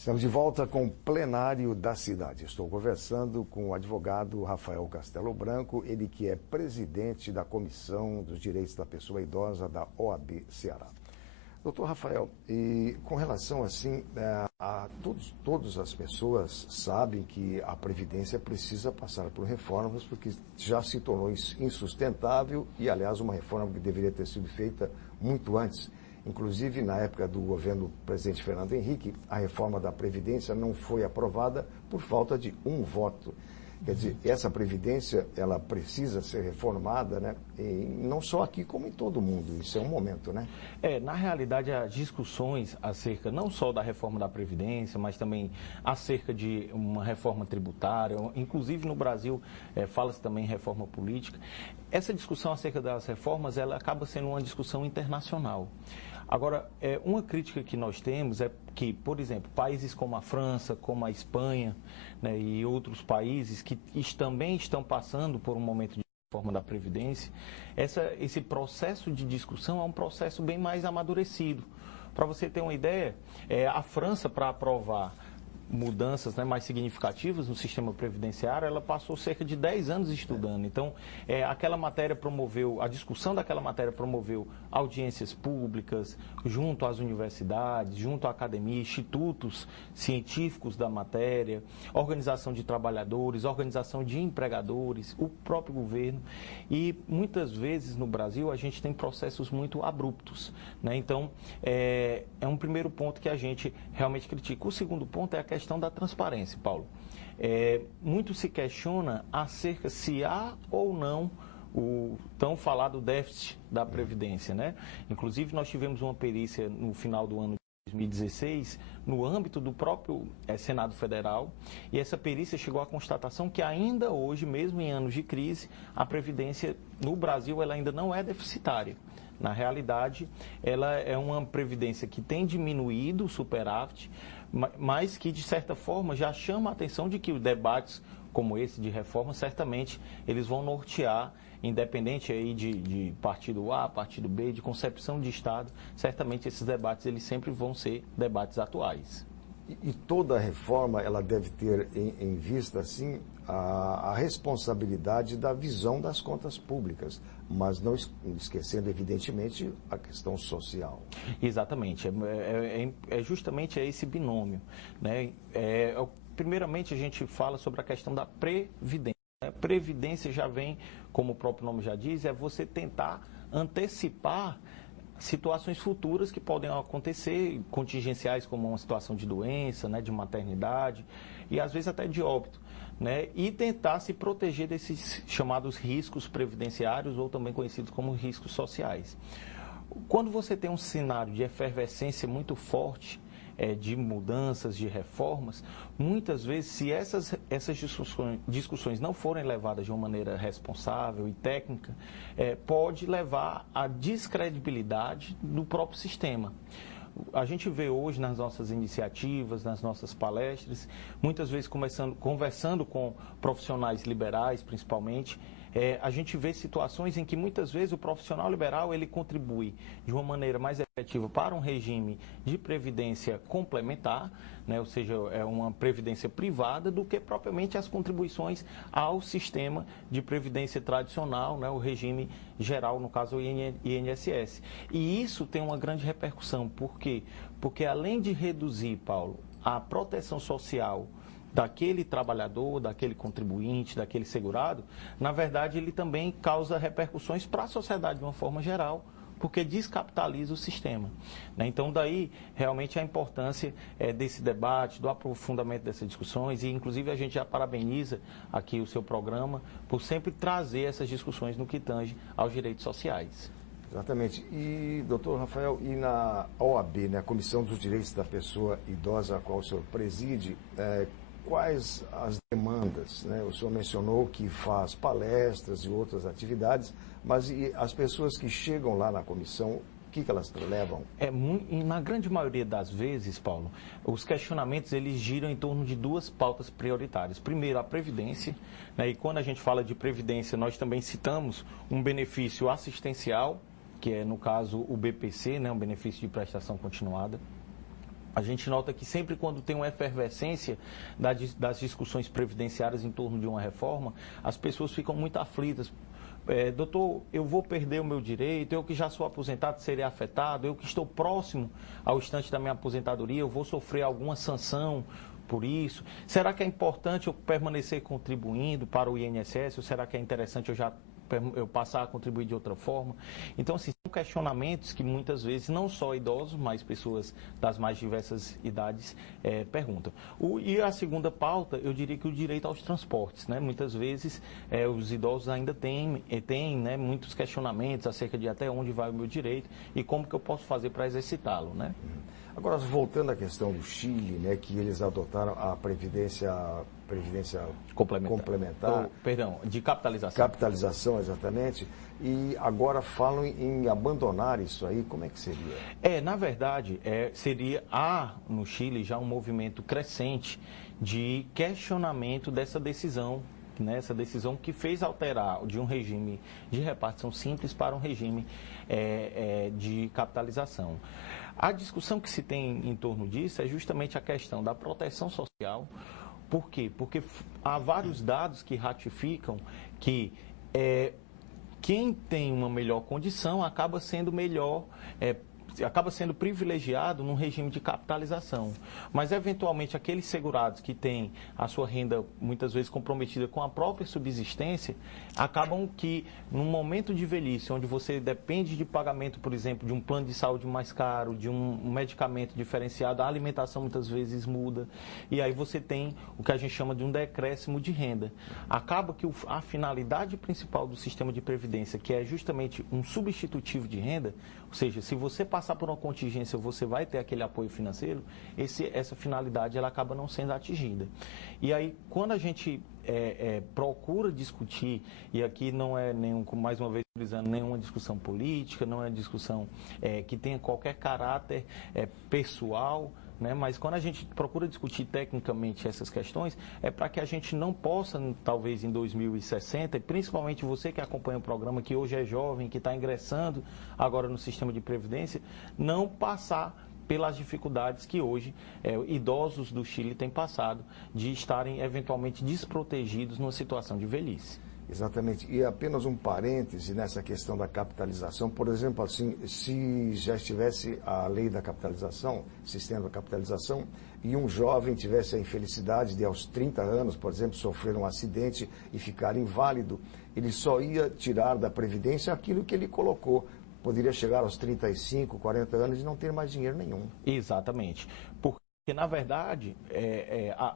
Estamos de volta com o plenário da cidade. Estou conversando com o advogado Rafael Castelo Branco, ele que é presidente da Comissão dos Direitos da Pessoa Idosa da OAB Ceará. Doutor Rafael, e com relação assim, todas as pessoas sabem que a Previdência precisa passar por reformas, porque já se tornou insustentável e, aliás, uma reforma que deveria ter sido feita muito antes. Inclusive, na época do governo do presidente Fernando Henrique, a reforma da Previdência não foi aprovada por falta de um voto. Quer dizer, essa Previdência, ela precisa ser reformada, né? E não só aqui, como em todo o mundo. Isso é um momento, né? Na realidade, as discussões acerca não só da reforma da Previdência, mas também acerca de uma reforma tributária, inclusive no Brasil fala-se também em reforma política. Essa discussão acerca das reformas, ela acaba sendo uma discussão internacional. Agora, uma crítica que nós temos é que, por exemplo, países como a França, como a Espanha, né, e outros países que também estão passando por um momento de reforma da Previdência, esse processo de discussão é um processo bem mais amadurecido. Para você ter uma ideia, a França, para aprovar mudanças, né, mais significativas no sistema previdenciário, ela passou cerca de 10 anos estudando. Então, aquela matéria promoveu, a discussão daquela matéria promoveu audiências públicas junto às universidades, junto à academia, institutos científicos da matéria, organização de trabalhadores, organização de empregadores, o próprio governo. E muitas vezes no Brasil a gente tem processos muito abruptos, né? Então, é um primeiro ponto que a gente realmente critica. O segundo ponto é a questão da transparência, Paulo. Muito se questiona acerca se há ou não o tão falado déficit da Previdência, né? Inclusive, nós tivemos uma perícia no final do ano de 2016, no âmbito do próprio Senado Federal, e essa perícia chegou à constatação que ainda hoje, mesmo em anos de crise, a Previdência no Brasil ela ainda não é deficitária. Na realidade, ela é uma Previdência que tem diminuído o superávit, mas que, de certa forma, já chama a atenção de que os debates como esse de reforma, certamente, eles vão nortear, independente aí de partido A, partido B, de concepção de Estado, certamente esses debates eles sempre vão ser debates atuais. E toda reforma, ela deve ter em vista, assim, a responsabilidade da visão das contas públicas, mas não esquecendo, evidentemente, a questão social. Exatamente, é justamente esse binômio, né? Primeiramente, a gente fala sobre a questão da previdência. Previdência já vem, como o próprio nome já diz, é você tentar antecipar situações futuras que podem acontecer, contingenciais como uma situação de doença, né, de maternidade e às vezes até de óbito, né, e tentar se proteger desses chamados riscos previdenciários ou também conhecidos como riscos sociais. Quando você tem um cenário de efervescência muito forte, de mudanças, de reformas, muitas vezes, se essas discussões não forem levadas de uma maneira responsável e técnica, pode levar à descredibilidade do próprio sistema. A gente vê hoje nas nossas iniciativas, nas nossas palestras, muitas vezes conversando com profissionais liberais, principalmente, a gente vê situações em que muitas vezes o profissional liberal ele contribui de uma maneira mais efetiva para um regime de previdência complementar, né, ou seja, é uma previdência privada, do que propriamente as contribuições ao sistema de previdência tradicional, né, o regime geral, no caso o INSS. E isso tem uma grande repercussão. Por quê? Porque além de reduzir, Paulo, a proteção social daquele trabalhador, daquele contribuinte, daquele segurado, na verdade ele também causa repercussões para a sociedade de uma forma geral, porque descapitaliza o sistema, né? Então daí realmente a importância desse debate, do aprofundamento dessas discussões, e inclusive a gente já parabeniza aqui o seu programa por sempre trazer essas discussões no que tange aos direitos sociais. Exatamente. E, doutor Rafael, e na OAB, né, a Comissão dos Direitos da Pessoa Idosa, a qual o senhor preside, quais as demandas, né? O senhor mencionou que faz palestras e outras atividades, mas e as pessoas que chegam lá na comissão, o que elas levam? Na grande maioria das vezes, Paulo, os questionamentos eles giram em torno de duas pautas prioritárias. Primeiro, a previdência, né? E quando a gente fala de previdência, nós também citamos um benefício assistencial, que é, no caso, o BPC, né? Um benefício de prestação continuada. a gente nota que sempre quando tem uma efervescência das discussões previdenciárias em torno de uma reforma, as pessoas ficam muito aflitas. Doutor, eu vou perder o meu direito, eu que já sou aposentado serei afetado, eu que estou próximo ao instante da minha aposentadoria, eu vou sofrer alguma sanção por isso? Será que é importante eu permanecer contribuindo para o INSS ou será que é interessante eu passar a contribuir de outra forma? Então, assim, são questionamentos que muitas vezes não só idosos, mas pessoas das mais diversas idades perguntam. E a segunda pauta, eu diria que o direito aos transportes, né? Muitas vezes os idosos ainda têm né, muitos questionamentos acerca de até onde vai o meu direito e como que eu posso fazer para exercitá-lo, né? Agora, voltando à questão do Chile, né, que eles adotaram a previdência complementar. Perdão, de capitalização. Capitalização, exatamente. E agora falam em abandonar isso aí. Como é que seria? Na verdade, há no Chile já um movimento crescente de questionamento dessa decisão, né, essa decisão que fez alterar de um regime de repartição simples para um regime de capitalização. A discussão que se tem em torno disso é justamente a questão da proteção social. Por quê? Porque há vários dados que ratificam que quem tem uma melhor condição acaba sendo privilegiado num regime de capitalização. Mas, eventualmente, aqueles segurados que têm a sua renda, muitas vezes, comprometida com a própria subsistência, acabam que, num momento de velhice, onde você depende de pagamento, por exemplo, de um plano de saúde mais caro, de um medicamento diferenciado, a alimentação, muitas vezes, muda. E aí você tem o que a gente chama de um decréscimo de renda. Acaba que a finalidade principal do sistema de previdência, que é justamente um substitutivo de renda, ou seja, se você passar por uma contingência, você vai ter aquele apoio financeiro, essa finalidade ela acaba não sendo atingida. E aí, quando a gente procura discutir, e aqui não é mais uma vez utilizando nenhuma discussão política, não é discussão que tenha qualquer caráter pessoal, né? Mas quando a gente procura discutir tecnicamente essas questões, é para que a gente não possa, talvez em 2060, e principalmente você que acompanha o programa, que hoje é jovem, que está ingressando agora no sistema de previdência, não passar pelas dificuldades que hoje idosos do Chile têm passado de estarem eventualmente desprotegidos numa situação de velhice. Exatamente. E apenas um parêntese nessa questão da capitalização. Por exemplo, assim, se já estivesse a lei da capitalização, sistema da capitalização, e um jovem tivesse a infelicidade de, aos 30 anos, por exemplo, sofrer um acidente e ficar inválido, ele só ia tirar da Previdência aquilo que ele colocou. Poderia chegar aos 35, 40 anos e não ter mais dinheiro nenhum. Exatamente. Porque, na verdade,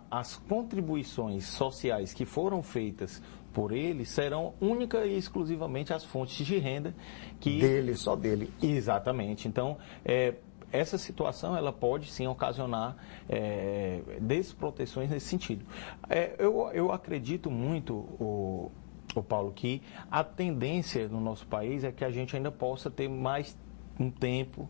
as contribuições sociais que foram feitas por ele serão única e exclusivamente as fontes de renda que... Dele, só dele. Exatamente. Então, essa situação ela pode sim ocasionar desproteções nesse sentido. Eu acredito muito, Paulo, que a tendência no nosso país é que a gente ainda possa ter mais um tempo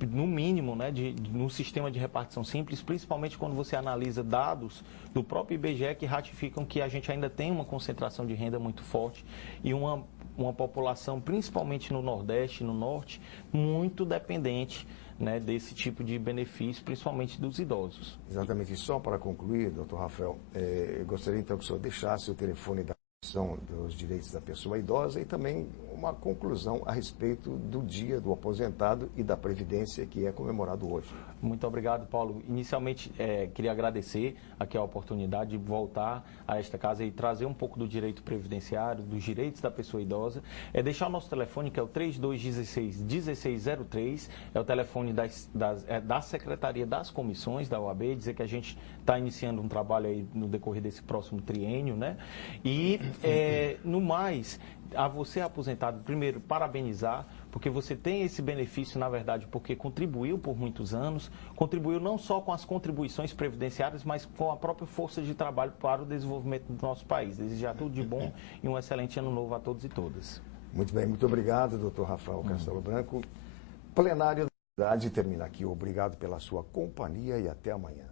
no mínimo, né, no sistema de repartição simples, principalmente quando você analisa dados do próprio IBGE que ratificam que a gente ainda tem uma concentração de renda muito forte e uma população, principalmente no Nordeste e no Norte, muito dependente, né, desse tipo de benefício, principalmente dos idosos. Exatamente. E só para concluir, doutor Rafael, eu gostaria então que o senhor deixasse o telefone da Comissão dos Direitos da Pessoa Idosa e também uma conclusão a respeito do Dia do Aposentado e da Previdência que é comemorado hoje. Muito obrigado, Paulo. Inicialmente, queria agradecer aqui a oportunidade de voltar a esta casa e trazer um pouco do direito previdenciário, dos direitos da pessoa idosa. Deixar o nosso telefone, que é o 3216-1603, é o telefone da Secretaria das Comissões da OAB, dizer que a gente está iniciando um trabalho aí no decorrer desse próximo triênio, né? E, no mais, a você aposentado, primeiro, parabenizar, porque você tem esse benefício, na verdade, porque contribuiu por muitos anos, contribuiu não só com as contribuições previdenciárias, mas com a própria força de trabalho para o desenvolvimento do nosso país. Desejar tudo de bom e um excelente ano novo a todos e todas. Muito bem, muito obrigado, doutor Rafael Castelo Branco. Plenário da Cidade termina aqui. Obrigado pela sua companhia e até amanhã.